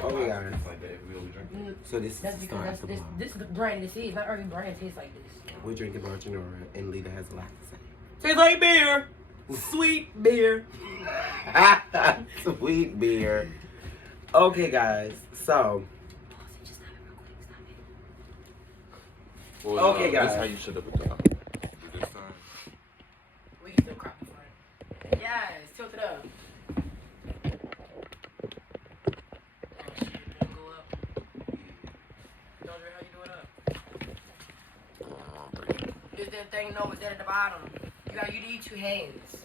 Okay, guys. Like that if we only drink it. So this That's is the because start of the this is the brand this is. Not every brand tastes like this. We're drinking Marginora, and Lita has a lot to say. Tastes like beer. Sweet beer. Sweet beer. Okay, guys. So. Well, okay, guys. That's how you should have put that. We can still crop the front. Yes, tilt it up. Oh shit, it go up. Don't how you do it up. Is that thing no? Is that at the bottom? You need 2 hands.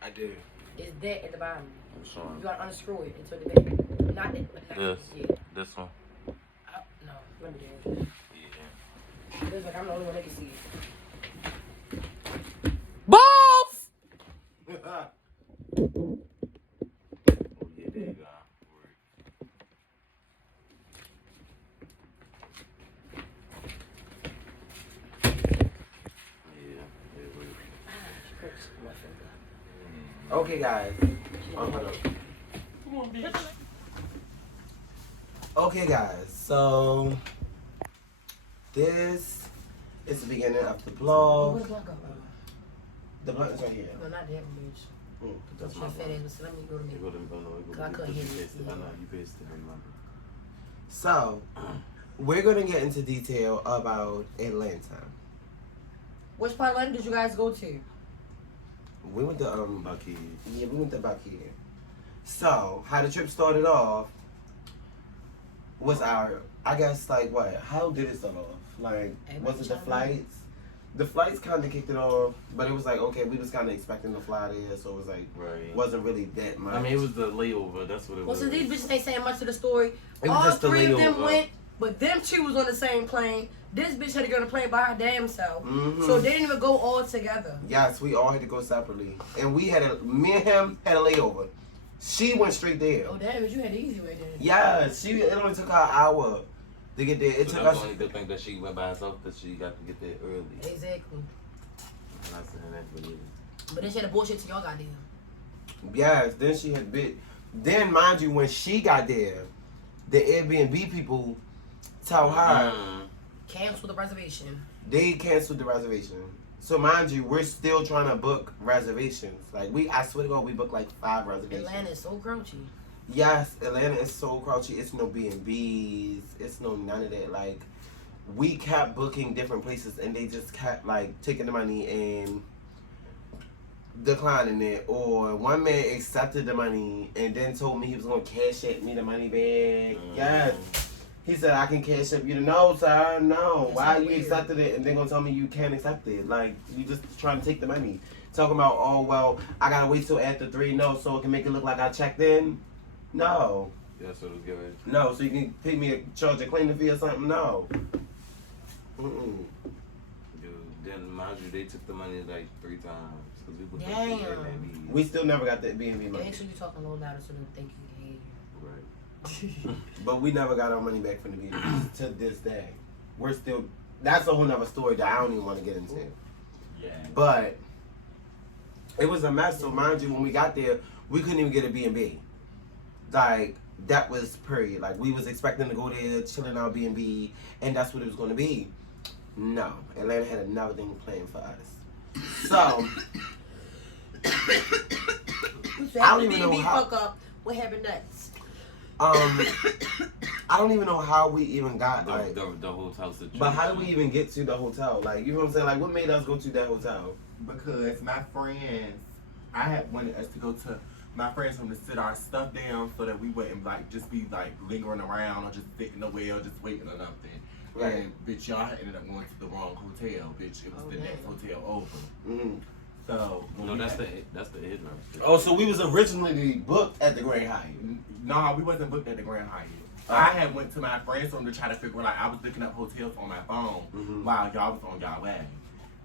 I do. Is that at the bottom? Sure. You gotta unscrew it into the back. Not it, but not This. it. This one. No, let me do it. Yeah. Looks like I'm the only one that can see it. Balls! Oh, yeah, there you go. Okay, guys. Okay, guys. So this is the beginning of the vlog. Where's the blunt go? The blunt is right here. No, not that bitch. That's My my fat ass. Let me go to me. It go to, oh, no, it go Cause I to- couldn't you hear you. pasted it. I know, you pasted it, remember. So we're gonna get into detail about Atlanta. Which part of London did you guys go to? We went to Bucky. Yeah, we went to Bucky. So how the trip started off was I guess like what? How did it start off? Like was it the flights? The flights kind of kicked it off, but it was like okay, we was kind of expecting to fly there, so it was like wasn't really that much. I mean, it was the layover. That's what it was. Well, since these bitches ain't saying much of the story, It was all just the 3 of them layover. went, but them 2 was on the same plane. This bitch had to get on the plane by her damn self, Mhm. so they didn't even go all together. Yes, we all had to go separately, and me and him had a layover. She went straight there. Oh damn it, you had the easy way then. Yeah, it only took her an hour to get there. It So took that's us. the only good thing that she went by herself because she got to get there early. Exactly. I'm not saying that, but yeah. But then she had the bullshit to y'all goddamn. Yes, then she had bit. Then, mind you, when she got there, the Airbnb people tell her Cancel the reservation. they canceled the reservation. So, mind you, we're still trying to book reservations. Like, I swear to God, we booked like 5 reservations. Atlanta is so crouchy. Yes, Atlanta is so crouchy. It's no B&Bs. It's no none of that. Like, we kept booking different places, and they just kept, like, taking the money and declining it. Or one man accepted the money and then told me he was going to cash at me the money back. Yes. He said, I can cash up you. No, sir, no. That's Why so you weird. accepted it and they're going to tell me you can't accept it? Like, you just trying to take the money. Talking about, oh, well, I got to wait till after 3. No, so it can make it look like I checked in. No. That's what it was good. No, so you can pay me a charge a cleaning fee or something? No. Mm-mm. Dude, then mind you, they took the money like 3 times. Cause we booked Damn. like 3 Airbnbs. We still never got that B&B Make money. sure you talk a little louder so they don't think you can hear you. Right. But we never got our money back from the B&B to this day. We're still, that's a whole nother story that I don't even want to get into. Yeah. But it was a mess. So mind you, when we got there, we couldn't even get a B&B. Like, that was period. Like, we was expecting to go there, chill in our B&B, and that's what it was going to be. No. Atlanta had another thing planned for us. So, I don't even know how. Fuck up. What happened next? I don't even know how we even got, like, The hotel situation. but how did we even get to the hotel? Like, you know what I'm saying? Like, what made us go to that hotel? Because my friends, I had wanted us to go to my friends wanted to sit our stuff down so that we wouldn't like just be like lingering around or just sitting nowhere or just waiting or nothing. Right. And bitch, y'all had ended up going to the wrong hotel. Bitch, it was the next hotel over. Mm-hmm. So No, that's the head nurse. Oh, so we was originally booked at the Grand Hyatt. No, we wasn't booked at the Grand Hyatt. Oh. I had went to my friend's room to try to figure like I was looking up hotels on my phone while y'all was on y'all way.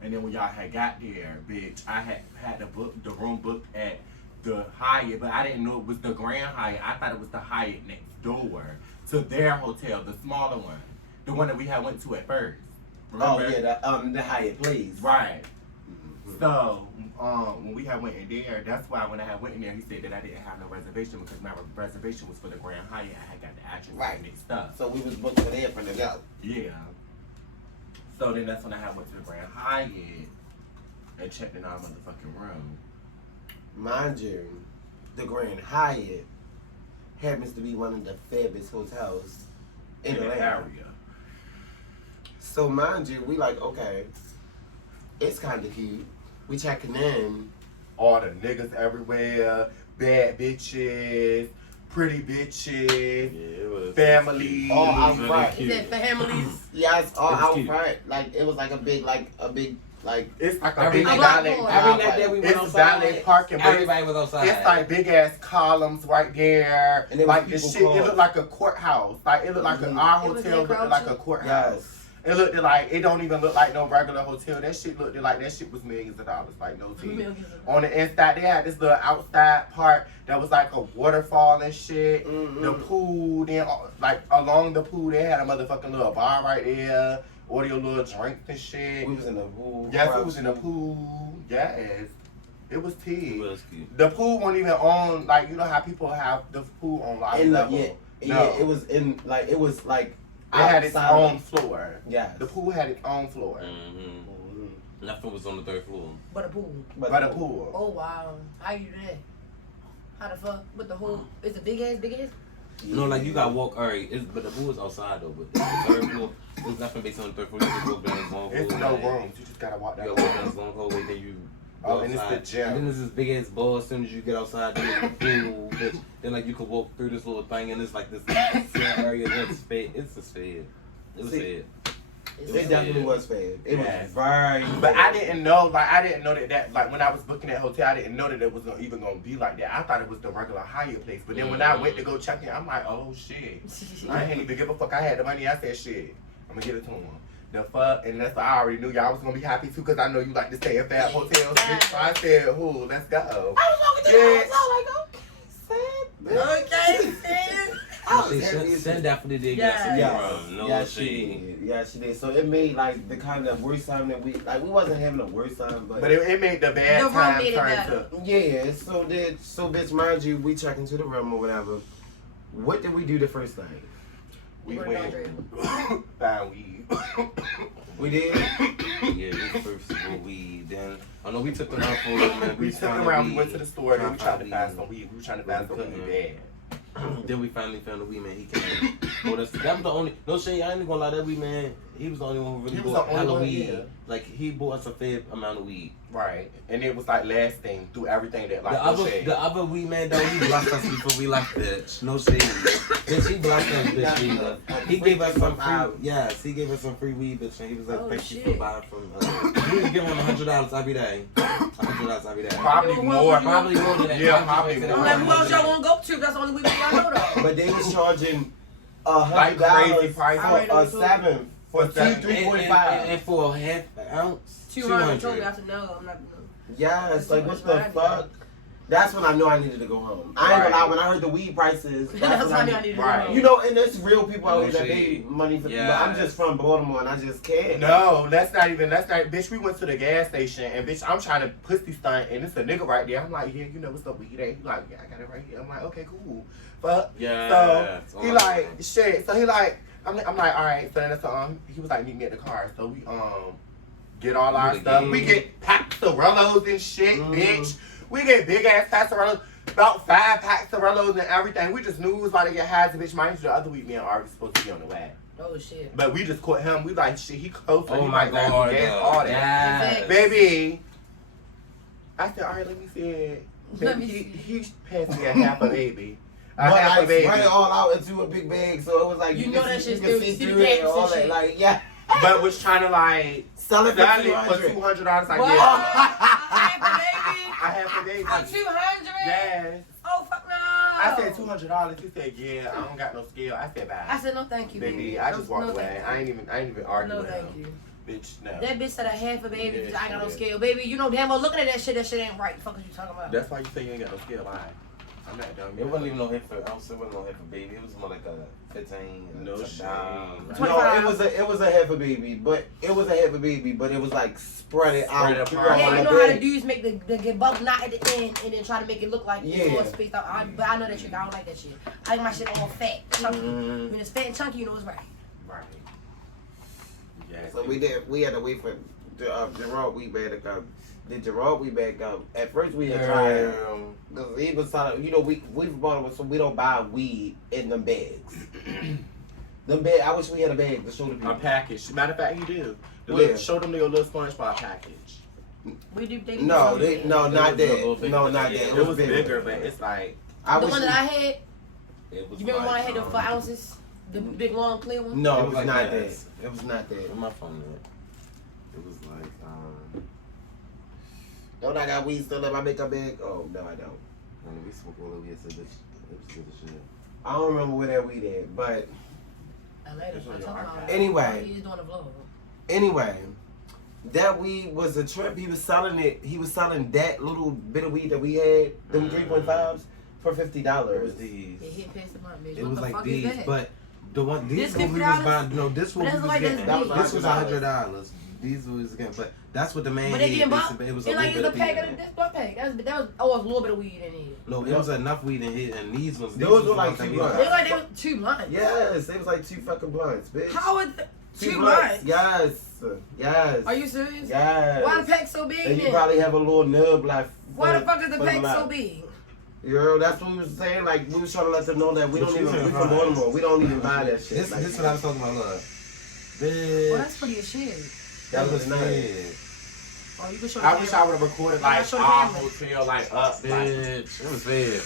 And then when y'all had got there, bitch, I had to book the room booked at the Hyatt, but I didn't know it was the Grand Hyatt. I thought it was the Hyatt next door to their hotel, the smaller one, the one that we had went to at first. Remember? Oh yeah, the Hyatt Place. Right. So, when we had went in there, that's why when I had went in there, he said that I didn't have no reservation because my reservation was for the Grand Hyatt. I had got the address mixed up. So we was booked for there from the go. Yeah. So then that's when I had went to the Grand Hyatt and checked in our motherfucking room. Mind you, the Grand Hyatt happens to be one of the fairest hotels in the area. So mind you, we like, okay, it's kind of cute. We checking in. All the niggas everywhere, bad bitches, pretty bitches, families. All out front. Is it families? Yes, all out cute. front. Like, it was like a big, It's like a Every big night- valet. every night that we went It's outside, valet parking, but everybody was outside. it's like big ass columns right there. And there like was this shit, people it looked like a courthouse. Like it looked like our It was hotel that looked like a crouching? courthouse. yes. It looked like it don't even look like no regular hotel. That shit looked like that shit was millions of dollars. Like no tea. Millions. On the inside, they had this little outside part that was like a waterfall and shit. Mm-hmm. The pool, then like along the pool, they had a motherfucking little bar right there. Order your little drinks and shit. We was in the pool. Yes, it was in the pool. Yes, it was tea. It was cute. The pool wasn't even on. Like you know how people have the pool on live In the, level. yeah, No. it was in, like, it was like It had its outside of- own floor. Yes. The pool had its own floor. Mm-hmm. Nothing was on the 3rd floor. But a pool. By the pool. Oh wow. How you do that? How the fuck? With the whole, it's a big ass? You know, like you got to walk. All right, but the pool is outside though. But the 3rd floor, there's nothing based on the 3rd floor. You just walk down this long It's hallway. no rooms. You just gotta walk You down. gotta walk down this long hallway, then you go Oh, and it's outside. the gym. And then there's this big ass ball. As soon as you get outside, then it's the pool. Then like you could walk through this little thing, and it's like this area that's fed. It's just fed. It was fed. It definitely was fair. It Yes. was very. But I didn't know, that like when I was booking that hotel, I didn't know that it was even gonna be like that. I thought it was the regular Hyatt place. But then when I went to go check in, I'm like, oh shit. I ain't even give a fuck. I had the money. I said shit. I'm gonna get it to him. The fuck, and that's why I already knew y'all was gonna be happy too, cause I know you like to stay in fab hotels. Bitch. So I said, "Ooh, let's go." I was walking through the hotel like, Okay, sis. Sen definitely did get some rum. No yeah, she shade. did. Yeah, she did. So it made like the kind of worst time that we wasn't having a worst time, but it made the bad The room time made it turn better. to. yeah. So bitch, mind you, we check into the room or whatever. What did we do the first night? We What went found weed. We did. Yeah, this first for weed. Then I know we took them out for a little minute. We took them around. We went to the store. Then we tried to weed. find some weed. We were trying to find some weed bad. Then we finally found the weed man. He came. That was the only. No shade. I ain't gonna lie. That weed man. He was the only one who really He was bought the only hella one, weed. yeah. Like he bought us a fair amount of weed. Right, and it was like lasting through everything that like The other weed man though, he blocked us before we left, bitch. No shade. Bitch, he blocked us, bitch. He gave us some free. Yes, he gave us some free weed, bitch. And he was like, Oh, "Thank you shit. for buying from." He was giving him $100 every day. $100 every day. Probably more. Probably more than that. Yeah, probably more. I'm like, who else y'all want to go to? That's the only weekend y'all know though. But they was charging Like $100 crazy prices. for a 7 for seven. 3.45. And for a half an ounce, 200 told me I said no. I'm not. Yes, like what the fuck? That's when I knew I needed to go home. I ain't gonna lie, when I heard the weed prices, That's when I knew I needed to go Right. home. You know, and there's real people out No here that shade. pay money for. Yes. But I'm just from Baltimore and I just can't. No, that's not. Bitch, we went to the gas station and bitch, I'm trying to pussy stunt and it's a nigga right there. I'm like, yeah, you know what's up with weed? He like, yeah, I got it right here. I'm like, okay, cool. But yeah. so he like shit. So he like, I'm like, all right. So then that's he was like, meet me at the car. So we get all our stuff. We get Paxarellos and shit, bitch. We get big ass Paxarellos. About 5 Paxarellos and everything. We just knew it was about to get high as a bitch. Mind you, the other week, me and Ari was supposed to be on the way. Oh shit. But we just caught him. We like, shit, he close. Oh he my like, god. yeah, all that. Yes. Baby. I said, all right, let me see it. Let Baby, me he passed me a half a baby. A But half a like baby. spread it all out into a big bag, so it was like You know can that see- shit's you can still- see see the through it gaps and all and that. shit. Like yeah, But was trying to like sell it for sell it for $200. $200. Like, What? yeah. I I have a baby. have a baby. 200? Yes. Oh fuck no. I said $200. He said, yeah, I don't got no scale. I said, bye. I said no, thank you. Baby, I just walked No, away. thank I ain't even argue No, with thank him. you. Bitch, no. That bitch said I half a baby because I got no Yeah. scale. Baby, you know damn well looking at that shit ain't right. Fuck is you talking about? That's why you say you ain't got no scale. Why? I'm not done. It wasn't even no hit for. I don't say it wasn't no hit for baby. It was more like a 15. No a shade. dime. No, it was a heifer baby, but it was like spread it out. apart. Yeah, on you the know how bed. the dudes make the get bulk knot at the end and then try to make it look like it's all Yeah. spaced out. But I know that trick. I don't like that shit. I like my shit all fat, chunky. Mhm. When it's fat and chunky, you know it's right. Right. Yeah. So we had to wait for Gerard Weeback to come. Did Gerard Weeback come? At first we had tried because he was telling, you know, we bought it so we don't buy weed in them bags. I wish we had a bag to show the people. A package. Matter of fact, you do. Yeah. Show them your little SpongeBob package. We do. They No, not It was a little that. bigger. No, not Yeah, that. It was bigger, but it's like The one that I had. It was You remember when I had the like, 4 ounces? The big long clear one? No, It it was was like not that. this. It was not that. Where my phone at? It was like Don't I got weed still in my makeup bag? Oh no, I don't. we smoked all over here, so bitch. It was good as shit. I don't remember where that weed at, but I later. That's I what talk your about archive. it. Anyway. He's doing a vlog. anyway, that weed was a trip. He was selling it. He was selling that little bit of weed that we had, them 3.5s, for $50. It was these. It hit past the month, bitch. It What was the like fuck these, is that? but the one these This one we $50? was buying. No, this one But we that's was like getting. that's big. This was $100. These was again, but that's what the man. But they had, getting bought. basically, it was a It's like little it's bit a of pack weed of in this it. one pack. That was a little bit of weed in it. No, it was enough weed in here, and these ones. Those were was like the ones two that we blunts. They got. like they was 2 blunts. Yes, it was like 2 fucking blunts, bitch. How is Two 2 blunts? Yes. Are you serious? Yes. Why the pack so big And you then? probably have a little nub like. Why the fuck is the for pack life. so big? Girl, that's what we was saying. Like we was trying to let them know that we But don't you even. said We from fine. Baltimore. We don't even buy that shit. This Like, is what I was talking about, look. Well, Bitch. that's pretty as shit. that was nice. it. Oh, you can show the I wish I camera. would have recorded Yeah, like show the our camera. hotel, like up, like. Bitch. It was bad.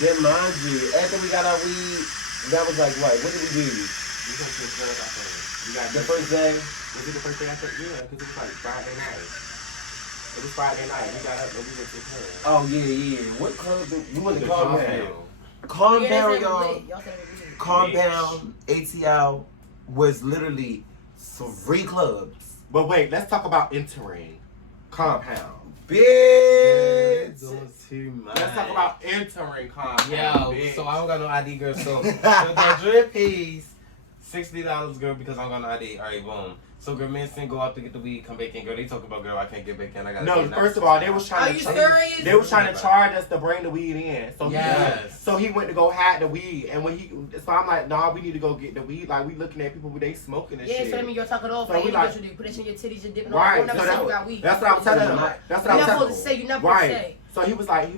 Then mind you, after we got our weed, that was like what? What did we do? We went to the club, I think. We got The first day. Was it the first day I think? Yeah, because it was like Friday night. It was Friday night. We got up and we went to the club. Oh yeah. What club? We went to The Compound. compound. Compound, Yeah, they said it was y'all. lit. Y'all said it was lit. Compound ATL was literally 3 clubs. But wait, let's talk about entering Compound. Bitch. Doing too much. Let's talk about entering Compound. Yo, bitch. so I don't got no ID, girl. So the drip piece, $60, girl, because I don't got no ID. All right, boom. So girl, man, go out to get the weed, come back in, girl. They talk about, girl, I can't get back in. I got No, first of all, they was Are trying you to serious? they was trying to charge us to bring the weed in. So Yes. so he went to go hide the weed, and so I'm like, nah, we need to go get the weed. Like we looking at people where they smoking and Yeah, shit. so that means you're talking off. So Like, we you know like- what you do. Put that shit in your titties, you're dipping Right, off. Never so say you got weed. that's what I'm telling him. That's You're what not I'm supposed telling to him. say. You're not supposed to Right. say. So he was like,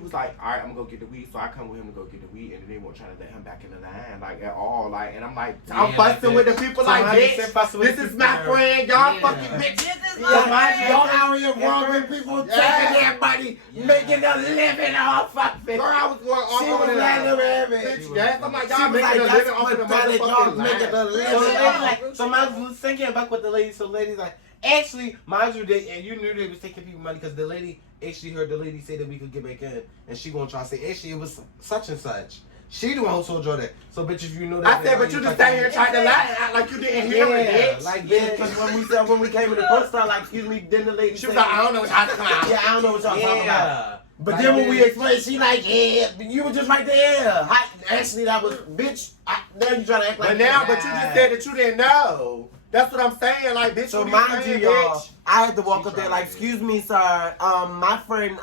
all right, I'm gonna go get the weed. So I come with him to go get the weed, and they won't try to let him back in the line, like at all. Like, and I'm like, I'm Yeah, fussing like with the that. people, So like, how you say bitch, fussing with this the is people, my girl? friend, y'all Yeah. fucking bitch. This is Yeah, my mind you, friend. y'all out here wrong with people Yeah. taking their money, Yeah. making a living off of it. Girl, I was going all She over was the letting line. them have it. Bitch, yes, I'm like, She y'all was making a like, living that's off of the pathetic, y'all motherfucking making a line. living. So the Yeah. lady like, so my was thinking back with the lady. So the lady's like, actually, mind you, and you knew they was taking people money because the lady actually heard the lady say that we could get back in, and she gonna try to say, actually, it was such and such. She the one who told you that. So, bitch, if you know that, I said, but you just sat here and tried to lie and act like you didn't hear it, yeah, bitch. like Yeah, because when we came in the first time, like, excuse me, then the lady She was said, like, I don't know what y'all talking about. yeah, I don't know what y'all talking about. yeah. But Like, then when we bitch. explained, she like, yeah, you were just right there. Hi, actually, that was, bitch, now you trying to act like But now, but you just said that you didn't know. That's what I'm saying. Like, bitch, So what mind you you, saying, y'all, bitch? I had to walk She up there tried like, it. excuse me, sir. My friend,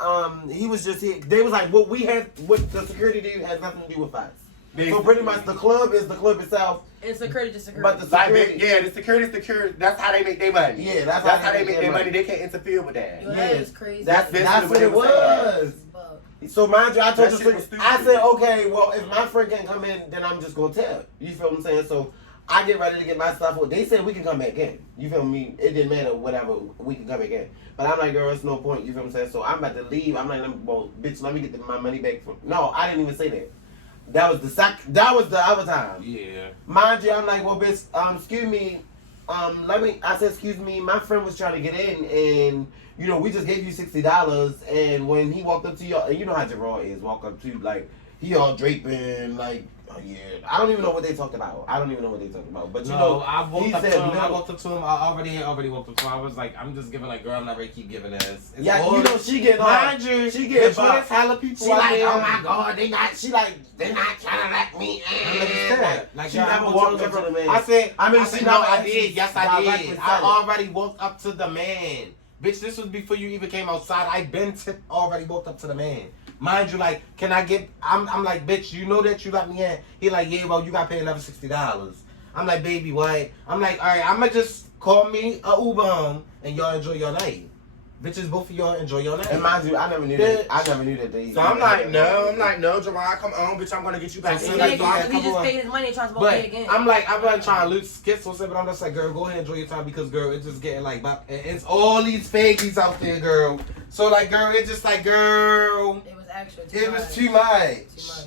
he was just here. They was like, what we had, what the security dude has nothing to do with us. So pretty much the club is the club itself. It's security, just security. But the Like, security, yeah, the security. That's how they make their money. Yeah, that's That's how how they make their money. They can't interfere with that. Yo, that yeah. is crazy. That's basically what it what they were was. Fuck. So mind you, I told That the shit was security, I stupid. said, okay, well, if my friend can't come in, then I'm just gonna tell. You feel what I'm saying? So I get ready to get my stuff. They said we can come back in. You feel me? It didn't matter, whatever. We can come back in. But I'm like, girl, it's no point. You feel what I'm saying? So I'm about to leave. I'm like, well, bitch, let me get my money back from. No, I didn't even say that. That was that was the other time. Yeah. Mind you, I'm like, well, bitch, excuse me, I said, excuse me, my friend was trying to get in, and, we just gave you $60, and when he walked up to y'all, and you know how Gerard is, walk up to you, like, he all draping like. Oh, yeah, I don't even know what they talking about. But you No, know, I walked he up to said, him. no. I walked up to him. I already walked up to him. I was like, I'm just giving like, girl, I'm not ready to keep giving ass. It's Yeah, all- you know she getting mind off. you, She getting bitch, when it's hella people She out like, there, oh my god, they not trying to let me I in. understand. Like, She y'all, never I walked up to the man. I said, she no, never I actually did. Yes, I directly did. said I it. already walked up to the man. Bitch, this was before you even came outside. I been already walked up to the man. Mind you, like, can I get? I'm like, bitch, you know that you let me in. He like, yeah, well, you got to pay another $60. I'm like, baby, what? I'm like, all right, I'ma just call me a Uber home and y'all enjoy your night. Bitches, both of y'all enjoy your night. And mind you, I never knew that they. So I'm like, no, Gerard, come on, bitch, I'm gonna get you back. So in. he Like, like, He just paid his money and trying to But pay again. I'm like, I'm not trying to lose skits or something, but I'm just like, girl, go ahead and enjoy your time because, girl, it's just getting like, it's all these fakies out there, girl. So, like, girl, it's just like, girl, It was extra. it was too much. Too much.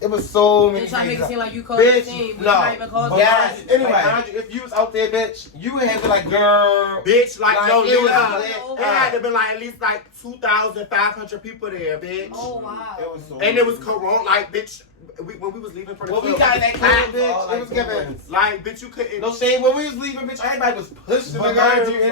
It was so many They trying to make it things. seem like you caused the Bitch, scene, but no. you not even caused Yes. it. Anyway, Like, mind you, if you was out there, bitch, you would have been like, girl. bitch, like no, it was nigga. lit. It had to be like at least like 2,500 people there, bitch. Oh wow. It was so. And it was corona, like, bitch. When we was leaving from the When we club, got in that club, all bitch, like it was giving. like, bitch, you couldn't. No shade. When we was leaving, bitch, everybody was pushing But the mind girl. you,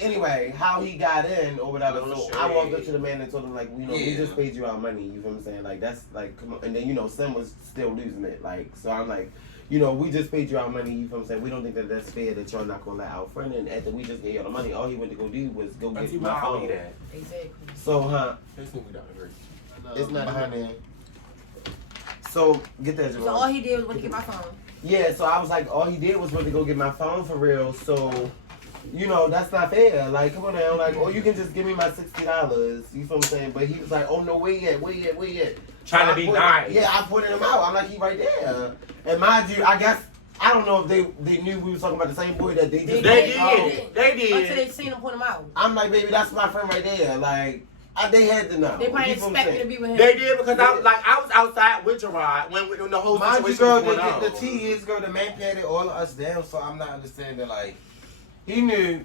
anyway, how he got in or whatever. No So shade. I walked up to the man and told him like, you know, we Yeah. just paid you our money. You feel what I'm saying? Like that's like, come on. And then you know, Sim was still losing it. Like, so I'm like, you know, we just paid you our money. You feel what I'm saying? We don't think that that's fair that y'all not gonna let our friend in after we just gave y'all the money. All he went to go do was go get my phone. Exactly. So This movie don't agree. it's not behind behind there. So get that, So Jerome. all he did was went to get my phone. Yeah, so I was like, all he did was went to go get my phone for real. So, you know, that's not fair. Like, come on now. Like, oh, you can just give me my $60. You feel what I'm saying? But he was like, oh, no, where yet? Trying to I be pointed- nice. Yeah, I pointed him out. I'm like, he right there. And mind you, I guess, I don't know if they knew we was talking about the same boy that they just... They Oh. did. They Until they did. seen him point him out. I'm like, baby, that's my friend right there. Like, they had to know. They probably You feel what I'm expect me to saying? be with him. They did because I was outside with Gerard when the whole Mind you, situation girl, was going on. the tea is, girl, the man patted all of us down, so I'm not understanding, like, he knew,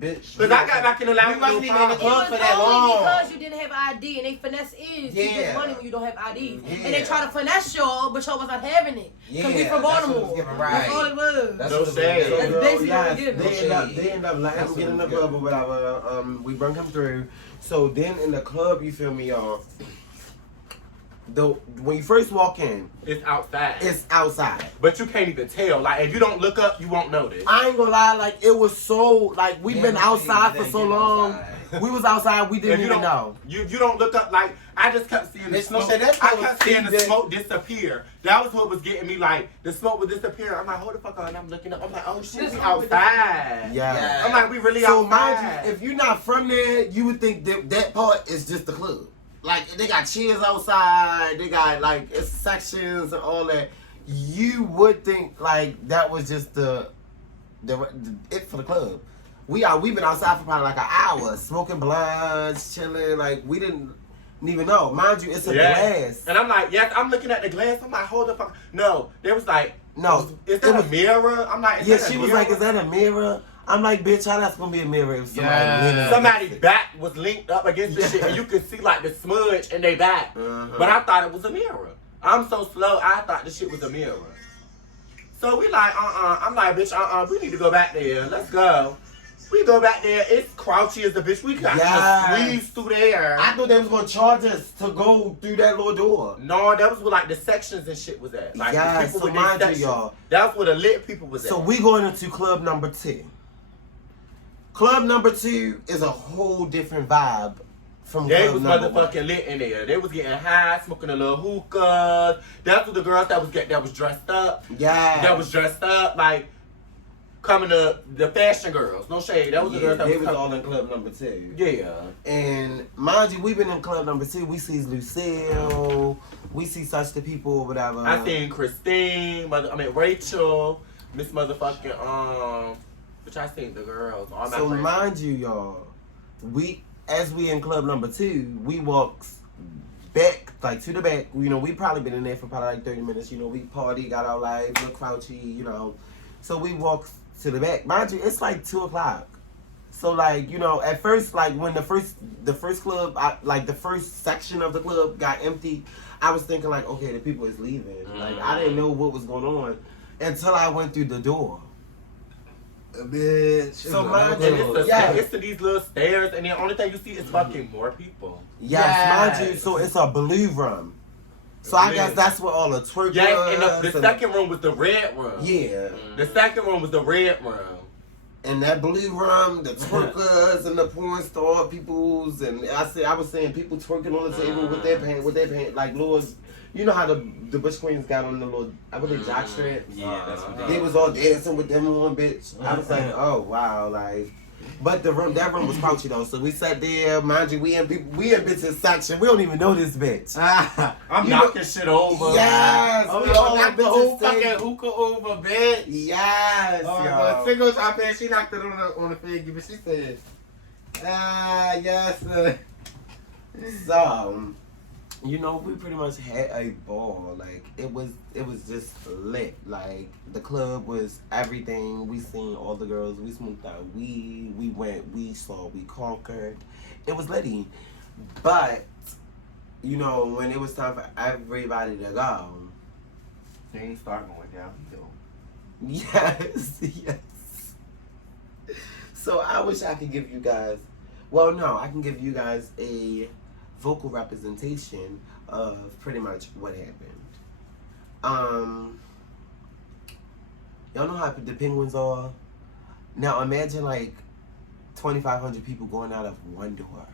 bitch. Because I got back in the lounge. We wasn't even in the It club was for that only long. because you didn't have ID, and they finesse is to Yeah. get money when you don't have ID. Yeah. And they try to finesse y'all, but y'all was not having it. Because we Yeah, from that's what it was Baltimore. giving, That's all it was. That's No what it was shade. giving. That's Girl, basically yes, what it is. they end up letting him get in the club or whatever. We bring him through. So then in the club, you feel me, y'all? When you first walk in, It's outside. it's outside. But you can't even tell. Like, if you don't look up, you won't notice. I ain't gonna lie, like it was so like we've been outside for so long. We was outside, we If didn't you even don't know. You don't look up, like, I just kept seeing the Bitch, no smoke. shit, that's I what kept was seeing the seeing. smoke disappear. That was what was getting me, like, the smoke would disappear. I'm like, hold the fuck on, and I'm looking up. I'm like, oh shit, we outside. Yeah. I'm like, we really So outside. mind you, if you're not from there, you would think that part is just the club. Like they got chairs outside, they got like it's sections and all that. You would think like that was just the it for the club. We've been outside for probably like an hour, smoking blunts, chilling. Like we didn't even know. Mind you, it's a glass. And I'm like, yes, I'm looking at the glass. I'm like, hold the fuck. No, there was like, No, is that a mirror? I'm like, is Yeah, that a she was mirror? like, "Is that a mirror?" I'm like, "Bitch, how that's gonna be a mirror if somebody leaning Somebody's back was linked up against the shit, and you could see like the smudge in their back. But I thought it was a mirror. I'm so slow. I thought the shit was a mirror. So we like, I'm like, bitch, we need to go back there. Let's go. We go back there. It's crouchy as a bitch. We got to squeeze through there. I thought they was gonna charge us to go through that little door. No, that was where like the sections and shit was at. Like the people so with their mind you, sections. y'all. That's where the lit people was at. So we going into club number 2. Club number 2 is a whole different vibe from They club was number motherfucking 1. lit in there. They was getting high, smoking a little hookah. That's what the girls that was dressed up. Yeah. That was dressed up like coming to the fashion girls. No shade. That was the girls that they was was coming. all in club number 2. Yeah. And mind you, we've been in club number 2. We see Lucille. We see such the people or whatever. I seen Christine, Rachel, Miss Motherfucking which I seen the girls. All my So friends. mind you, y'all, as we in club number 2, we walks back, like to the back. You know, we probably been in there for probably like 30 minutes. You know, we party, got our life, look crouchy, you know. So we walk to the back. Mind you, it's like 2 o'clock. So like, you know, at first, like when the first club, the first section of the club got empty, I was thinking like, okay, the people is leaving. Like I didn't know what was going on until I went through the door. Bitch. So mind And you, it's to these little stairs, and the only thing you see is fucking more people. Yes, mind you, so it's a blue room. So I guess that's what all the twerkers. Yeah, and the second room was the red room. Yeah. The second room was the red room. And that blue room, the twerkers and the porn star peoples, and I was saying people twerking on the table with their pants, like little, you know how the Bush Queens got on the little, I believe jock straps. Yeah, that's what They was all dancing with them on, bitch. I was like, oh wow, like. But that room was crouchy though, so we sat there. Mind you, we in bitches section. We don't even know this bitch. I'm knocking shit over. Yes, Oh, we all knocked in the whole bitches fucking section. hookah over, bitch. Yes, Oh, yo. my single top ass, she knocked it on the figure, but she said, yes. So, you know, we pretty much had a ball. Like it was just lit. Like the club was everything. We seen all the girls. We smoked out weed. We went. We saw. We conquered. It was litty. But you know, when it was time for everybody to go, Things start going downhill. yes, yes. So I wish I could give you guys. Well, no, I can give you guys a vocal representation of pretty much what happened. Y'all know how the penguins are? Now imagine like 2,500 people going out of one door.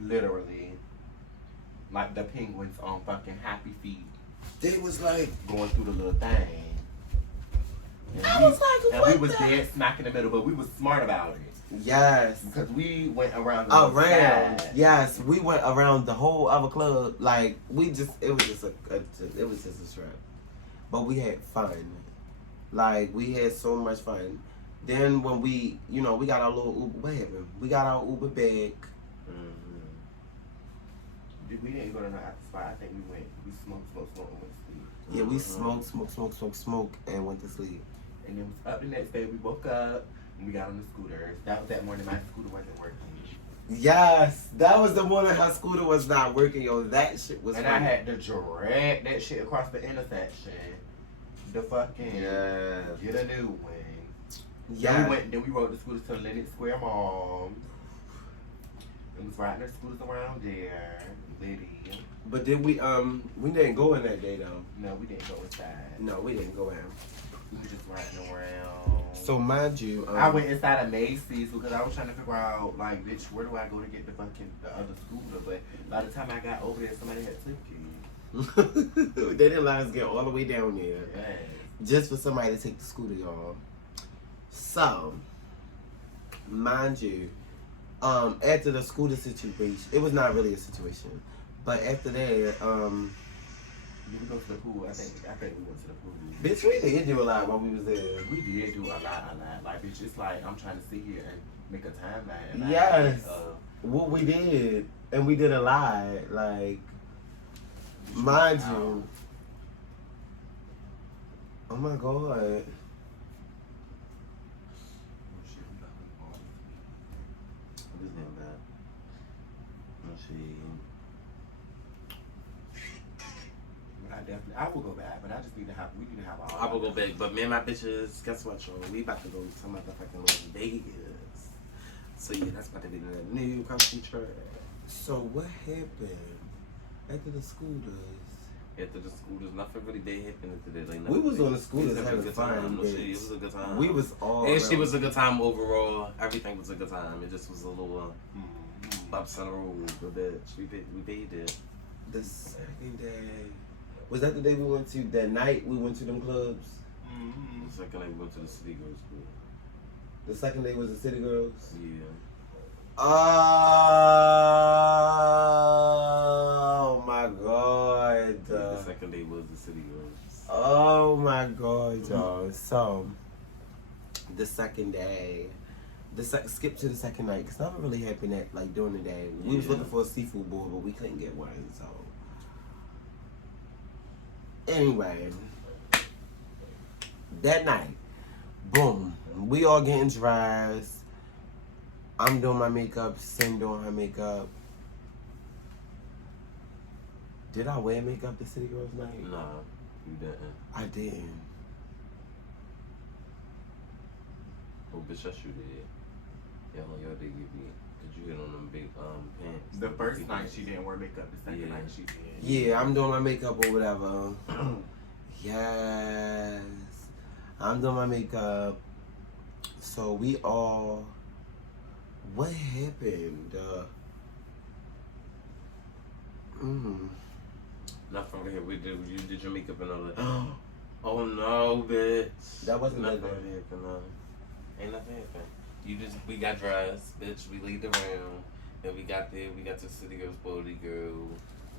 Literally. Like the penguins on fucking happy feet. They was like, Going through the little thing. And I was like, and what we was the- dead smack in the middle, but we was smart about it. yes. Because we went around the little Around, side. yes, we went around the whole other club. Like it was just a trip, but we had fun. Like we had so much fun. Then when we got our little Uber, what happened? We got our Uber back. We didn't go to no after spot. I think we smoked, and went to sleep. Yeah, we smoked, and went to sleep. And then up the next day, we woke up and we got on the scooters. That was that morning my scooter wasn't working. Yes, that was the morning her scooter was not working, yo. That shit was And funny. I had to drag that shit across the intersection. The fucking get a new one. Yeah. Then we rode the scooters to Lenox Square Mall. And was riding our scooters around there. Liddy. But then we didn't go in that day though. No, we didn't go inside. No, we didn't go in. We were just riding around. So mind you, I went inside of Macy's because I was trying to figure out, like, bitch, where do I go to get the other scooter? But by the time I got over there, somebody had took it. they didn't let us get all the way down there. Yes. Just for somebody to take the scooter, y'all. So, mind you, after the scooter situation, it was not really a situation, but after that, Did we go to the pool? I think we went to the pool. bitch, we did do a lot while we was there. We did do a lot. Like, bitch, it's like I'm trying to sit here and make a timeline. And Yes. What we did, and we did a lot, like, mind you. Oh my God. I will go back, but we need to have all. I will go back, but me and my bitches, guess what, y'all? We about to go to motherfucking Las Vegas. So yeah, that's about to be the new country trip. So what happened after the scooters? After the scooters, nothing really did happen after that. Like, We was on the we scooters was having a good fun, time. No bitch. shit, it was a good time. We was all And she around. was a good time overall. Everything was a good time. It just was a little bumps on the road, but bitch, we paid it. The second day. Was that the day we went to, that night we went to them clubs? The second night we went to the City Girls Club. The second day was the City Girls? Yeah. Oh my God. The second day was the City Girls. Oh my God, y'all. So, the second day, skip to the second night, because nothing really happened during the day. We was looking for a seafood bowl, but we couldn't get one, so. Anyway, that night, boom, we all getting dressed. I'm doing my makeup. Sin doing her makeup. Did I wear makeup the City Girls night? Nah, you didn't. I didn't. Oh, bitch, yes, you did. Y'all did get me. Did you get on them big pants? The first night she didn't wear makeup. The second night she did. Yeah, I'm doing my makeup or whatever. Yes. I'm doing my makeup. So we all... What happened? Nothing from here. You did your makeup and all that. Oh no, bitch. That wasn't nothing that happened. Ain't nothing happened. We got dressed, bitch. We lead the round. Then we got there. We got to City Girls, Body Girl.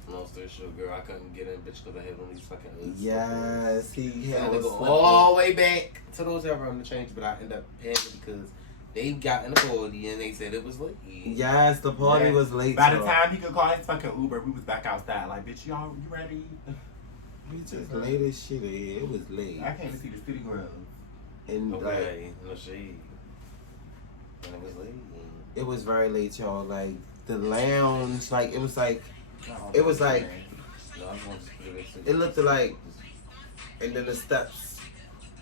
Long story short, girl, I couldn't get in, bitch, because I had on these fucking Uggs. Yes, he had to to go all the way back to the hotel room to change, but I ended up paying it because they got in the party and they said it was late. Yes, the party was late. By the time he could call his fucking Uber, we was back outside. Like, bitch, y'all, you ready? We just late as shit. It was late. I came to see the City Girls. And Okay, no shade. And it was late. It was very late, y'all. Like the lounge, like it was like, it was like, it looked like, and then the steps,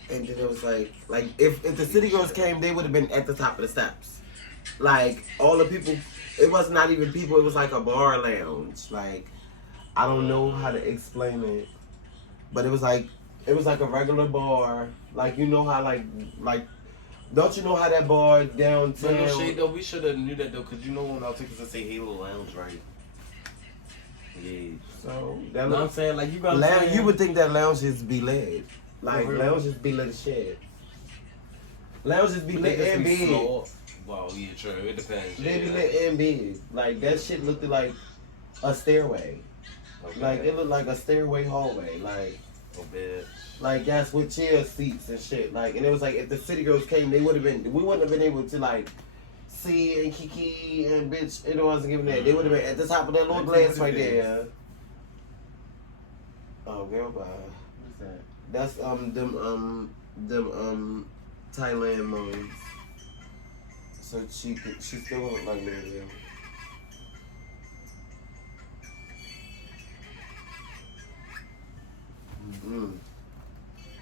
and then it was like if the City Girls came, they would have been at the top of the steps. Like all the people, it was not even people. It was like a bar lounge. Like I don't know how to explain it, but it was like a regular bar. Like you know how like. Don't you know how that bar downtown? No shade though. We should have knew that though, cause you know when our tickets say Halo Lounge, right? Yeah. So that you know what I'm saying, like you got. Lounge, you would think that lounges be lit, like really? lounges be lit as shit. Lounges be lit and big. Wow, yeah, true. It depends. They be lit and big. Like that shit looked like a stairway. Okay. Like it looked like a stairway hallway. Like. Oh, bitch. Like that's with chair seats and shit. Like, and it was like if the City Girls came, we wouldn't have been able to like see and Kiki and bitch. It wasn't giving that. They would have been at the top of that little glass right there. Oh, girl, bye. What's that? That's them Thailand moms. So she still won't like me there.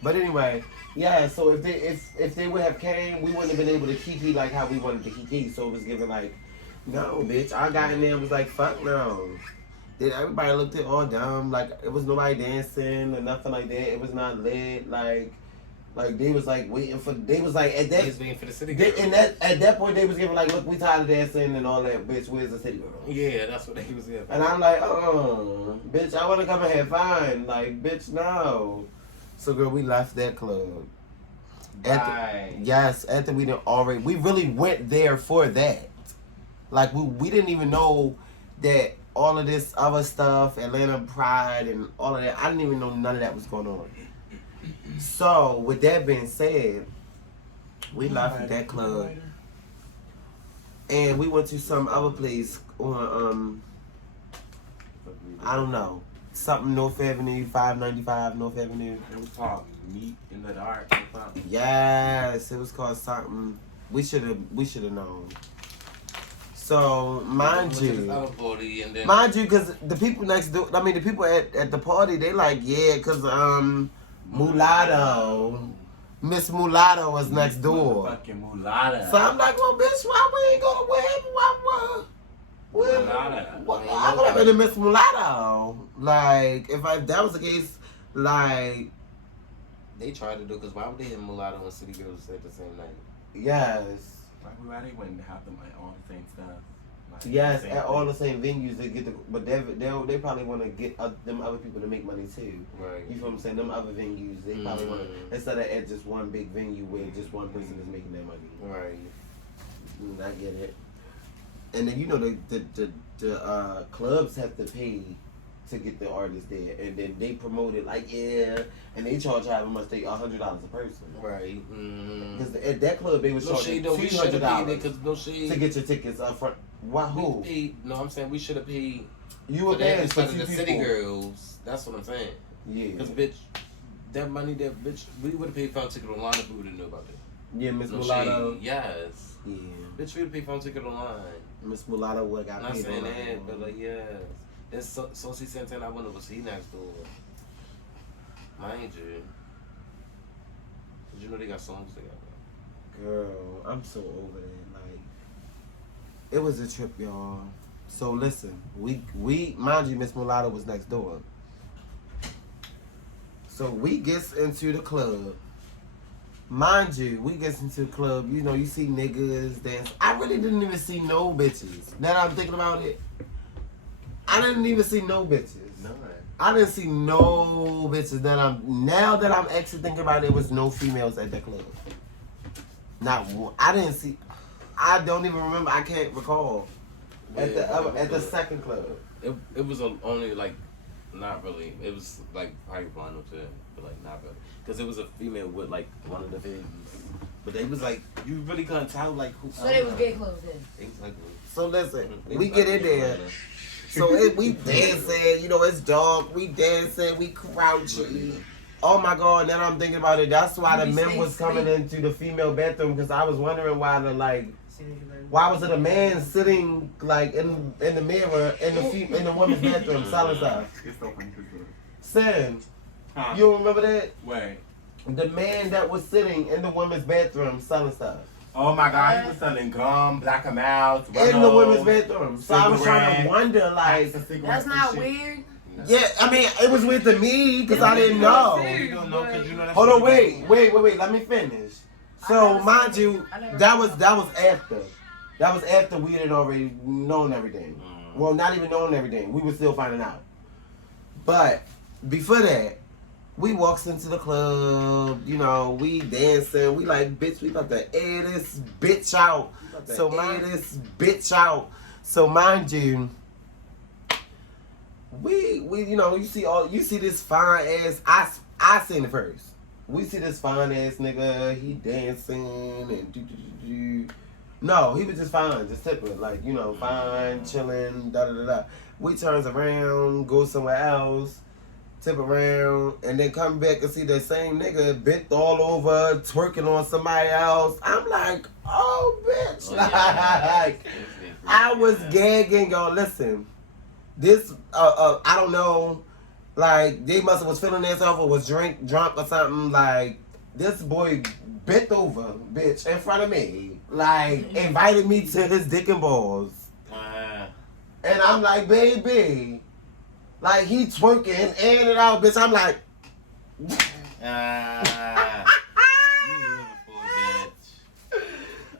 But anyway, yeah. So if they would have came, we wouldn't have been able to kiki like how we wanted to kiki. So it was given like, no, bitch. I got in there and was like, fuck no. Then everybody looked at all dumb. Like it was nobody dancing or nothing like that. It was not lit. Like they was like waiting for. They was like at that. They was waiting for the City Girl. At that point they was giving like, look, we tired of dancing and all that. Bitch, where's the City Girl? Yeah, that's what they was giving. And I'm like, bitch, I want to come and have fun. Like, bitch, no. So, girl, we left that club. After we didn't already, we really went there for that. Like, we didn't even know that all of this other stuff, Atlanta Pride and all of that, I didn't even know none of that was going on. So, with that being said, we left that club. And we went to some other place on, I don't know. Something North Avenue, 595 North Avenue. It was called Meet in the Dark. Yes, it was called something. We should have known. So mind you, because the people next door, I mean the people at the party, they like because Mulatto, Miss Mulatto was next door. Fucking Mulatto. So I'm like, well, bitch, why we ain't going? What happened? I would have been a Miss Mulatto. Like, if that was the case, like... They tried to do, because why would they have Mulatto and City Girls at the same night? Yes. Like, why they wouldn't have them like all the same stuff? Like, yes, at all the same venues, they get but they probably want to get them other people to make money too. Right. You feel what I'm saying? Them other venues, they probably want to, instead of at just one big venue where just one person is making their money. Right. I get it. And then you know the clubs have to pay to get the artist there, and then they promote it like and they charge however much $100 a person. Right. Because at that club they was charging $200 to get your tickets up front. Why? Who? I'm saying we should have paid. You were paying instead of the City Girls. That's what I'm saying. Yeah. Because bitch, that money that bitch we would have paid for our ticket online if we would have known about that. Yeah, Miss No Mulatto. shade. Yes. Yeah. Bitch, we pay phone ticket online. Miss Mulatto what got Not paid saying online. that, but like, yes. Then Saucy Santana, I wonder was he next door. Mind you. Did you know they got songs together? Girl, I'm so over it. Like, it was a trip, y'all. So listen, we mind you, Miss Mulatto was next door. So we gets into the club. Mind you, we gets into the club. You know, you see niggas dance. I really didn't even see no bitches. Now that I'm thinking about it, I didn't even see no bitches. No. I didn't see no bitches. Now that I'm actually thinking about it, there was no females at the club. Not one. I didn't see. I don't even remember. I can't recall. At the second club. It was only like, not really. It was like probably one or two, but like not really. Because it was a female with like one of the babies. But they was like, you really couldn't tell like who. So they was gay clothes then. Exactly. So listen, we get in there. So we dancing, you know, it's dark. We dancing, we crouching. Oh my God! Now I'm thinking about it. That's why the men was coming into the female bathroom because I was wondering why why was it a man sitting like in the mirror in the women's bathroom selling stuff? It's so funny. Sin, Huh? you remember that? Wait. The man that was sitting in the women's bathroom selling stuff. Oh my God, he was selling gum, Black and Mouse, In the women's bathroom. So I was trying to wonder, like, That's not weird. yeah, I mean, it was weird to me because I didn't know. You don't know because you know that. Hold on, wait, let me finish. So, mind you, that was after. That was after we had already known everything. Well, not even knowing everything. We were still finding out. But before that, we walks into the club, you know, we dancing, we like, bitch, we about to air this bitch out. So mind you, we you know, you see this fine ass, I seen it first. We see this fine ass nigga, he dancing and do. No, he was just fine, just tipping, like, you know, fine, chilling, da. We turns around, go somewhere else, tip around, and then come back and see that same nigga bent all over, twerking on somebody else. I'm like, oh, bitch. Like, I was gagging, y'all. Listen, this, I don't know, like, they must have was feeling themselves or was drunk or something. Like, this boy bent over, bitch, in front of me. Like, invited me to his dick and balls. And I'm like, baby. Like, he twerking in and out, bitch. I'm like, You beautiful bitch.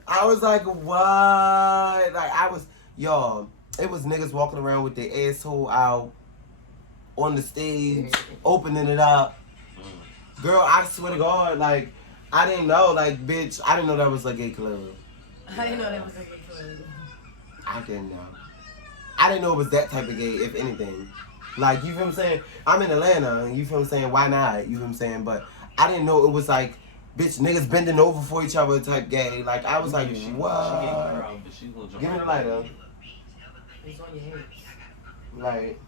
I was like, what? Like, y'all, it was niggas walking around with their asshole out on the stage, opening it up. Girl, I swear to God, like, I didn't know, like, bitch, I didn't know that was a gay club. I didn't know that was a gay club. I didn't know. I didn't know it was that type of gay, if anything. Like, you feel what I'm saying? I'm in Atlanta, you feel what I'm saying? Why not? You feel what I'm saying? But I didn't know it was like, bitch, niggas bending over for each other type gay. Like, I was like, what? Give me the lighter. It's on your head. Like,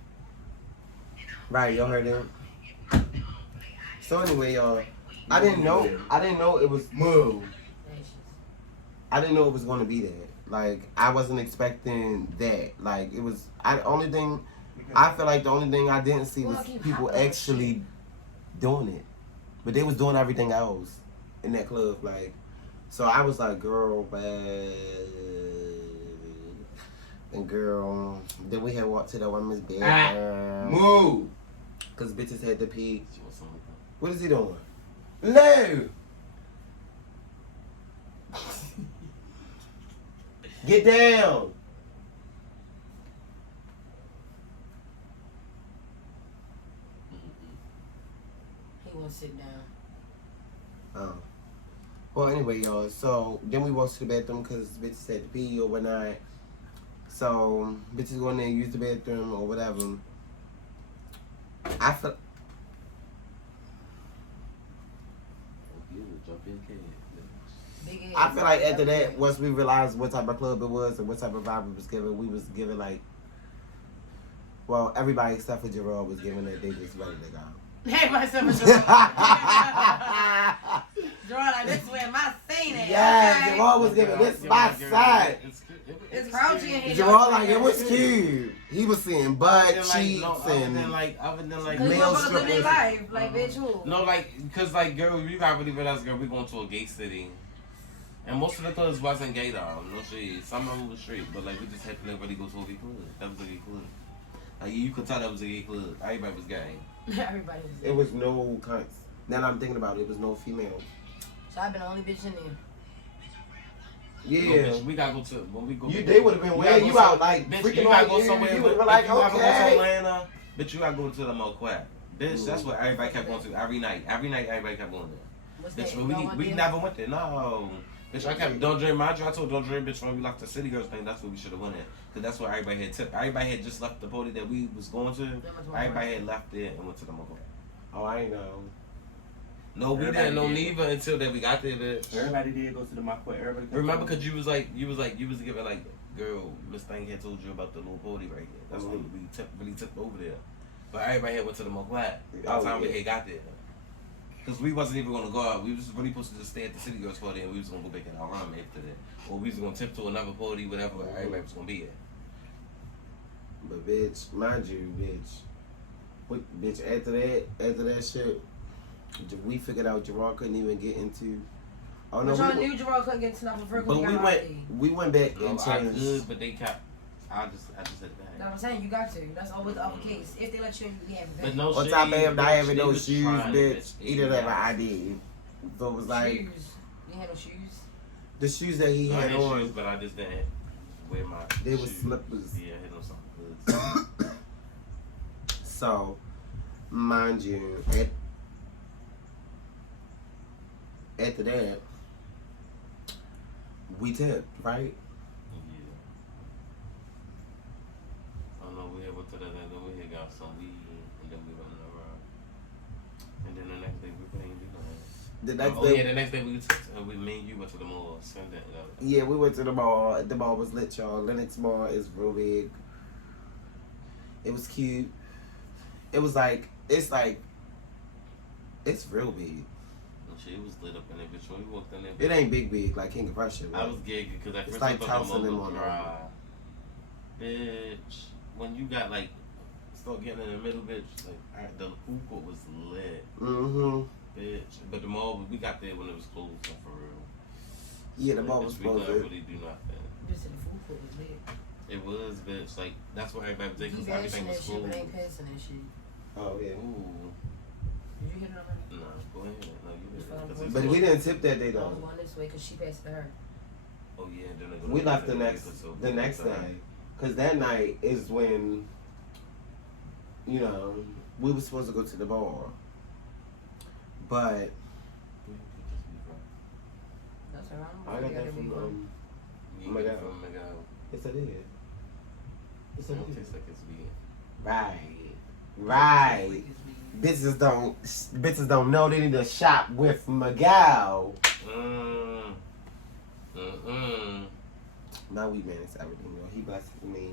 right, y'all heard him? So anyway, y'all, I didn't know it was, I didn't know it was going to be that. Like, I wasn't expecting that. Like, it was, I feel like the only thing I didn't see was people actually doing it. But they was doing everything else in that club. Like, so I was like, girl, bad. And girl, then we had walked to the women's bed. Move. Because bitches had to pee. What is he doing? No! Get down! He won't sit down. Oh. Well, anyway, y'all. So then we walked to the bathroom because bitches had to pee or whatnot. So bitches go in there and use the bathroom or whatever. I feel like after that, once we realized what type of club it was and what type of vibe it was giving, we was giving like, well, everybody except for Gerald was giving that they just ready to go. Hey, myself. Drawing like this where my scene at. Yeah, okay? Jamal was giving this my side. It's crouchy in here. Jamal like it was cute. He was seeing butt cheeks other and than like Cause you male want to live their strippers. life, like bitch who? no, like, cause like, girl, you gotta really realize, girl, we going to a gay city, and most of the clubs wasn't gay though. No shade. Some of them was straight, but like we just happened to really go to a gay club. That was a gay club. Like you could tell that was a gay club. Everybody was gay. Everybody was. It was no cunts. Now that I'm thinking about it, it was no female. So I've been the only bitch in there. Yeah. No, bitch, we gotta go to when we go. They would have been where you out like bitch, freaking you gotta on go you. somewhere. You would have been like, if you ever go to okay. Atlanta, bitch, you gotta go to the Moquette. Bitch, that's what everybody kept going to every night. Every night, everybody kept going there. What's Bitch, that? but we never went there. No. Bitch, I kept don't drink my I told don't drink, bitch, when we left the City Girls thing, that's what we should have went in. Cause that's where everybody had tipped. Everybody had just left the party that we was going to. Everybody had left there and went to the Moquette. Oh, I ain't know. No, we Everybody didn't know did. neither until that we got there, bitch. Everybody did go to the Moquette. Everybody. Remember, cause you was giving like, girl, Miss Thing had told you about the little party right here. That's when we really tipped over there. But everybody had went to the Moquette by the time we had got there. Cause we wasn't even gonna go out. We was really supposed to just stay at the City Girls party and we was gonna go back in our room after that. Or we was gonna tip to another party, whatever. Everybody was gonna be there. But bitch, mind you, bitch. What, bitch? After that shit, we figured out Gerard couldn't even get into. Oh no, But y'all knew Gerard couldn't get into nothing for but we went back No, and I changed. could, but they kept. I just said That's that. what I'm saying. You got to. That's always the other case. If they let you in, you have it. But no On shade, top of him, not bitch, having they no was shoes, trying, bitch. He didn't have an Yeah. ID. So it was like shoes. You had no shoes. the shoes that he I had had on. shoes, but I just didn't wear my They were shoes. slippers. Yeah, I had no slippers. So, mind you, after that, we tipped, right? Yeah. I know we had went to that, and then we had got some weed, and then we went around. And then the next day we couldn't do nothing. The next Oh day, yeah, the next day we took, me and you went to the mall. Sunday. yeah, we went to the mall. The mall was lit, y'all. Lenox Mall is real big. It was cute. It was like, it's real big. Shit, it was lit up in there, bitch. When we walked in there, It ain't big like King of Prussia. I was gigging because at It's first like I thought Towson the mall and was Monroe. dry. Bitch, when you got like, start getting in the middle, bitch, like the food court was lit, Mm-hmm. bitch. But the mall, we got there when it was closed, so for real. Yeah, the Like, mall bitch, was we closed. couldn't really do nothing. You just said the food court was lit. It was, bitch. Like that's what everybody was doing You because everything bashing was that shit, closed. but ain't passing that shit. Oh yeah. Ooh, Did you hit it already? no, go ahead. No, you did. But 'Cause But we didn't tip that day I was though. going this way because she passed it to her. Oh yeah, then they go We to left the day, next so the next day, cause that night is when, you know, we were supposed to go to the bar, but That's her. I got that from You Oh my got it God. from Miguel. yes I did. Yes I It don't did. taste like it's vegan. Right. Bitches don't know they need to shop with Miguel. My weed man is everything, yo. He blesses me.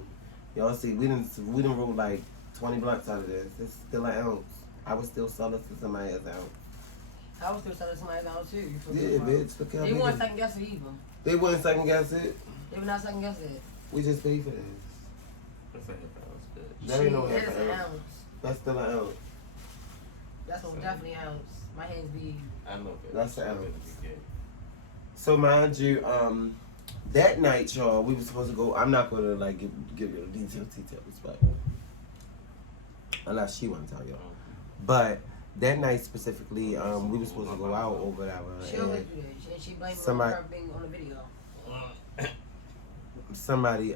Y'all see, we didn't roll like 20 blunts out of this. It's still an ounce. I would still sell this to somebody else out. I was still selling somebody else too. You feel me? Yeah, bitch. Look how They big weren't it- second guessing either. They wouldn't second guess it. They were not second guessing it. We just paid for this. That's like a bitch. That ain't no Shit, half that's an an ounce. ounce. That's still an ounce. That's most definitely an ounce. My hands be. I know that. That's the I ounce. really be good. So mind you, that night, y'all, we were supposed to go. I'm not gonna like give you the details, but unless she want to tell y'all. But that night specifically, we were supposed to go out or whatever. She always And do that. She blamed somebody- her being on the video. somebody,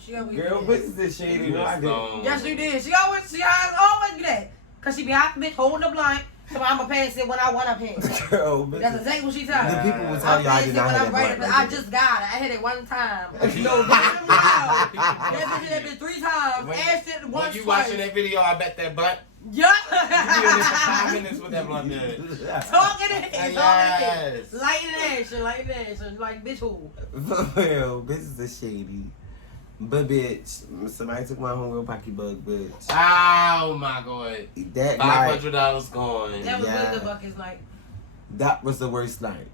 She always girl, do bitch that. is this shady. You No, I just didn't. don't- Yes, she did. She always do that. Cause she be out the bitch holding the blunt. So I'ma pass it when I want to pass. Girl, bitch. That's exactly what she The tells. people will I'm tell you I passing did it not when have I'm that ready. blunt. But like I that. just got it. I hit it one time. No, damn People- that bitch hit that bitch 3 times. When- Asked it When once, you twice. watching that video, I bet that butt. Yeah. You be in there for 5 minutes with that blunt there. Talking it. Yes. Lighting action. Like, bitch, who? For real, bitch is a shady. But bitch, somebody took my homegirl pocketbook, bitch. Oh my god. That night, $500 gone. That was Yeah. really the buckets night. that was the worst night.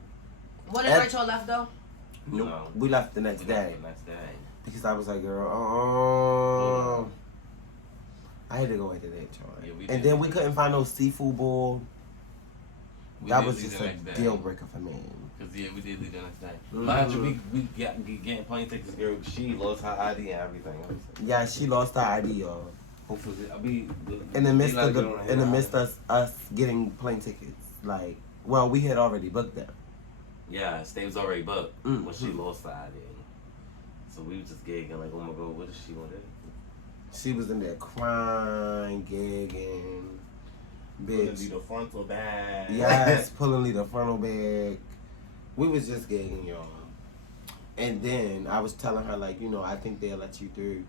What did Rachel left though? Nope. No. We left the next day. The next day. Because I was like, girl, I had to go into that Yeah, joint. we And did. then we couldn't find no seafood bowl. We That did was leave just the a next day. deal breaker for me. Cause yeah, we did leave the next day. Mhm. Mind you, we got getting plane tickets, girl. She lost her ID and everything. Yeah, she lost her ID, y'all. Hopefully, I be In the midst of us. us getting plane tickets. Like, well, we had already booked them. Yeah, stay was already booked Mm. when she lost her ID. So we was just gigging like, oh my god, what does she want to do? She was in there crying, gagging, bitch. The frontal bag. Yes, pulling the frontal bag. We was just gagging, y'all. And then I was telling her, like, I think they'll let you through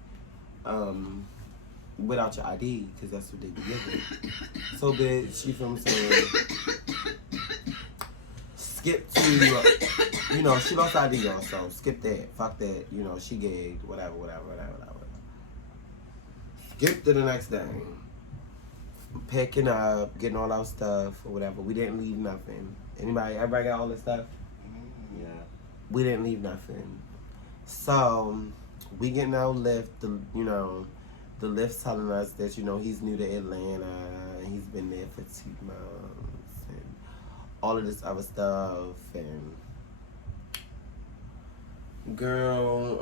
without your ID, because that's what they be giving. So, bitch, you feel me saying? Skip to, she lost ID, y'all, so skip that. Fuck that. She gagged, whatever. Skip to the next day. Picking up, getting all our stuff, or whatever. We didn't leave nothing. Everybody got all this stuff? Yeah. We didn't leave nothing. So, we getting our Lyft, the Lyft's telling us that, he's new to Atlanta, and he's been there for 2 months, and all of this other stuff, and girl,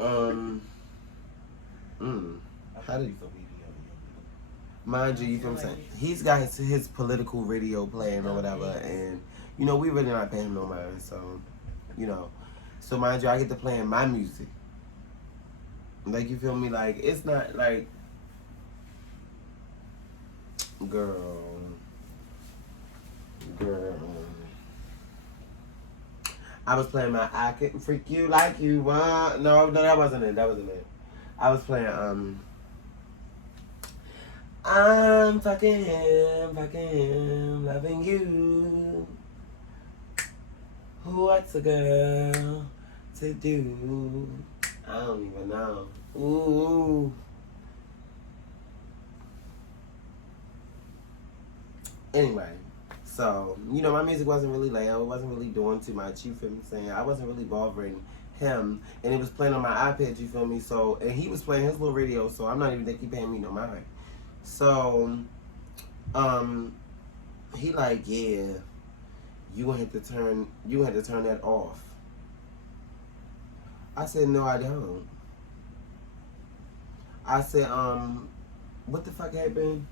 how did mind you, feel what I'm saying? He's got his political radio playing or whatever, and, we really not paying him no mind, so, so mind you, I get to playing my music. Like, you feel me? Like, it's not like, girl. I was playing my I Couldn't Freak You Like You Want. No, that wasn't it. I was playing, I'm fucking him, loving you. What's a girl to do? I don't even know. Ooh. Anyway, so, my music wasn't really loud. It wasn't really doing too much. You feel me saying? I wasn't really bothering him. And it was playing on my iPad, you feel me? So, and he was playing his little radio, so I'm not even think he paying me no mind. So, he like, yeah, you gonna have to turn that off. I said, no, I don't. I said, what the fuck happened?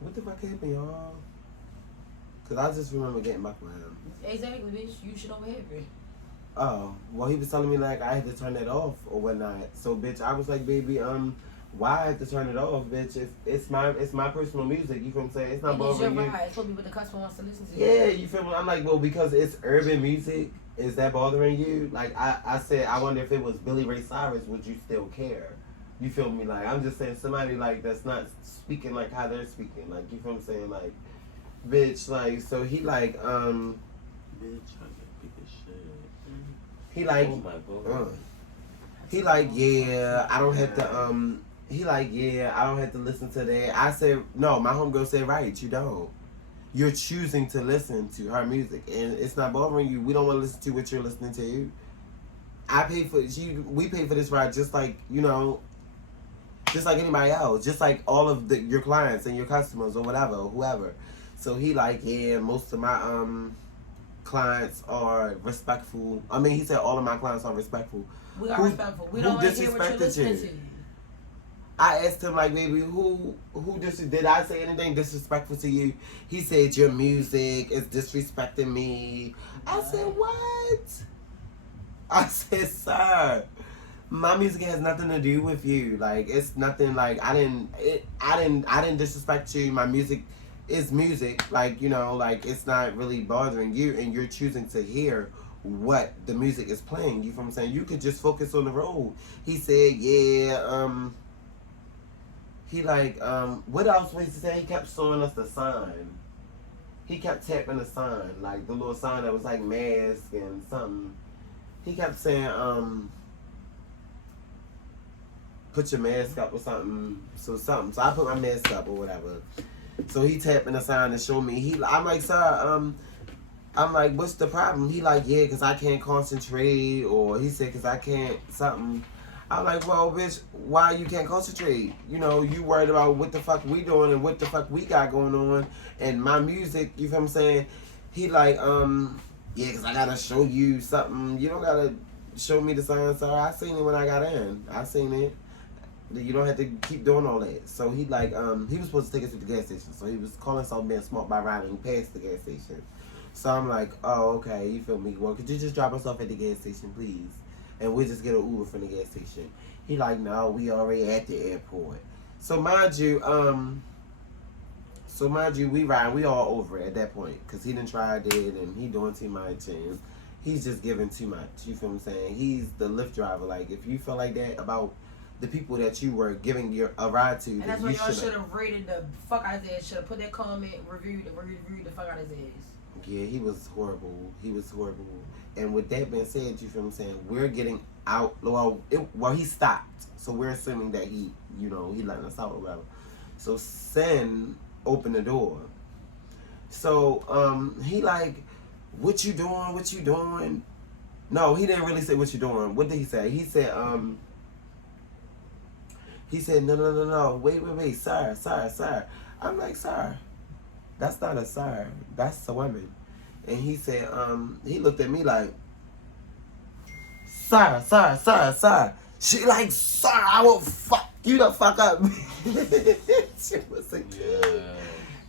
What the fuck happened, y'all? Cause I just remember getting back with him. Exactly, bitch. You should know what happened. Oh, well, he was telling me like I had to turn that off or whatnot. So, bitch, I was like, baby, why I have to turn it off, bitch? If it's my personal music, you feel what I'm saying? It's not bothering you. It's supposed to be what the customer wants to listen to. Yeah, you feel me? I'm like, well, because it's urban music, is that bothering you? Like, I said, I wonder if it was Billy Ray Cyrus, would you still care? You feel me? Like, I'm just saying somebody, like, that's not speaking like how they're speaking. Like, you feel what I'm saying? Like, bitch, like, so he, like, Bitch, I get big as shit. he, like, Oh my god. he, like, yeah, I don't have to, he, like, yeah, I don't have to listen to that. I said, no, my homegirl said, right, you don't. You're choosing to listen to her music, and it's not bothering you. We don't want to listen to what you're listening to. I pay for we pay for this ride just like, just like anybody else, just like all of your clients and your customers or whatever, whoever. So he like, yeah, most of my clients are respectful. I mean, he said all of my clients are respectful. We are respectful. We don't want to hear what you're listening to. I asked him like, baby, did I say anything disrespectful to you? He said your music is disrespecting me. I said, what? I said, sir, my music has nothing to do with you. Like, it's nothing. Like, I didn't disrespect you. My music is music. Like, like, it's not really bothering you, and you're choosing to hear what the music is playing. You feel what I'm saying? You could just focus on the road. He said, yeah. He like, what else was he saying? He kept showing us the sign. He kept tapping the sign, like the little sign that was like mask and something. he kept saying, put your mask up or something. So I put my mask up or whatever. So he tapping the sign to show me. I'm like, sir, I'm like, what's the problem? He like, yeah, because I can't concentrate. Or he said, because I can't something. I'm like, well, bitch, why you can't concentrate? You know, you worried about what the fuck we doing and what the fuck we got going on and my music, you feel what I'm saying? He like, yeah, because I got to show you something. You don't got to show me the sign, sir. I seen it when I got in. I seen it. You don't have to keep doing all that. So he like, he was supposed to take us to the gas station. So he was calling himself being smart by riding past the gas station. So I'm like, oh, okay, you feel me? Well, could you just drop us off at the gas station, please? And we'll just get an Uber from the gas station. He like, no, we already at the airport. So mind you, we ride, we all over it at that point. Because he done tried it and he doing too much and he's just giving too much. You feel what I'm saying? He's the Lyft driver. Like, if you feel like that about the people that you were giving a ride to, and that's when y'all should have rated the fuck out of his ass. Should have put that comment, reviewed the fuck out of his ass. Yeah, he was horrible. He was horrible. And with that being said, you feel what I'm saying? We're getting out. Well, he stopped. So we're assuming that he letting us out or whatever. So Sen opened the door. So he like, what you doing? What you doing? No, he didn't really say what you doing. What did he say? He said, no. Wait, sir. I'm like, sir, that's not a sir. That's a woman. And he said, he looked at me like, sir. She like, sir, I will fuck you the fuck up. She was like, yeah.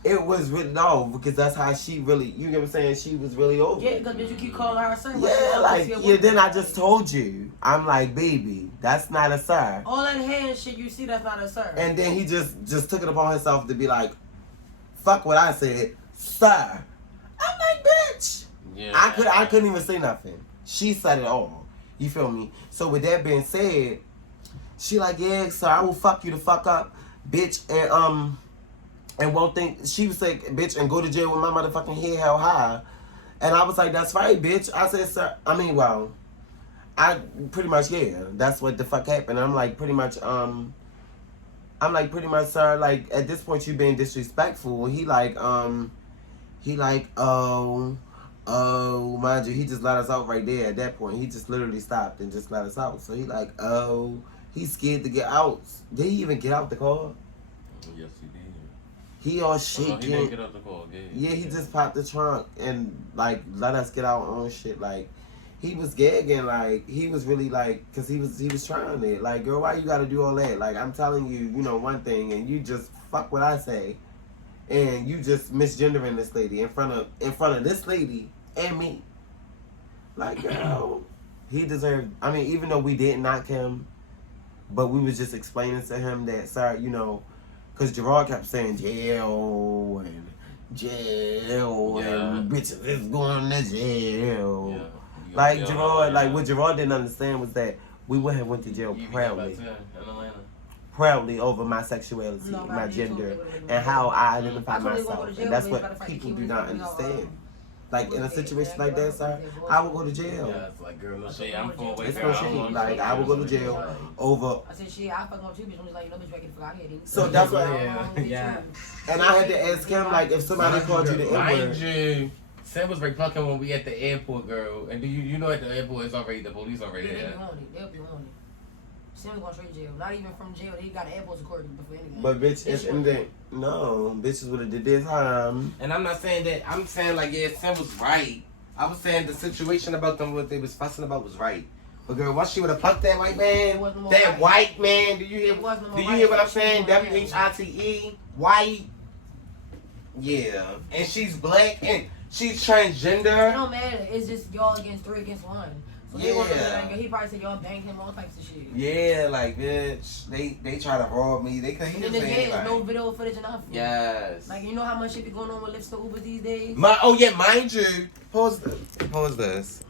It was really, no, because that's how she really, you get what I'm saying? She was really over. Yeah, because did you keep calling her a sir? Yeah, like, yeah, then I just told you. I'm like, baby, that's not a sir. All that hand shit you see, that's not a sir. And then he just took it upon himself to be like, fuck what I said, sir. I'm like, bitch. Yeah. I couldn't even say nothing. She said it all. You feel me? So with that being said, she like, yeah, sir, I will fuck you the fuck up, bitch, and won't think, she was like, bitch, and go to jail with my motherfucking head held high. And I was like, that's right, bitch. I said, sir, I pretty much, yeah, that's what the fuck happened. I'm like, pretty much, sir, like, at this point, you being disrespectful. He like, oh, mind you, he just let us out right there at that point. He just literally stopped and just let us out. So he like, oh, he's scared to get out. Did he even get out the car? Yes, he did. He all shaking. No, he didn't get out the car. Yeah, he just popped the trunk and like let us get our own shit. Like he was gagging. Like he was really like, cause he was trying it. Like, girl, why you gotta do all that? Like I'm telling you, you know one thing, and you just fuck what I say, and you just misgendering this lady in front of this lady and me. Like, girl, he deserved. I mean, even though we didn't knock him, but we was just explaining to him that, sir, you know. Because Gerard kept saying jail and bitches is going to jail. Yeah. Like Gerard, like what Gerard didn't understand was that we would have went to jail proudly over my sexuality, my gender, and how I identify myself. And that's what people do not understand. Like in a situation like that, sir, I would go to jail. Yeah, it's like, girl, no shit. I'm going away. It's no shit. Like I would go to jail over. I said, shit, I fuck up too, bitch. Was like, you know, bitch, I can forget it. So that's what. Yeah. And I had to ask him, like, if somebody called you the N-word. Sam was fucking when we at the airport, girl. And do you know at the airport it's already the police already there. They'll be on it. Sam going straight to jail. Not even from jail. They got an airport security before anything. But bitch, no, bitches would have did this time. And I'm not saying that. I'm saying like, yeah, Sam was right. I was saying the situation about them, what they was fussing about was right. But girl, once she would have punked that white man, white man, do you hear what I'm saying? WHITE, white. Yeah, and she's black and she's transgender. It don't matter. It's just y'all against 3 against 1. So he probably said y'all banged him, all types of shit. Yeah, like bitch, they try to rob me. They couldn't even say like, no video footage or nothing. Yes. Like you know how much shit be going on with Lyft and Ubers these days. Mind you, pause this.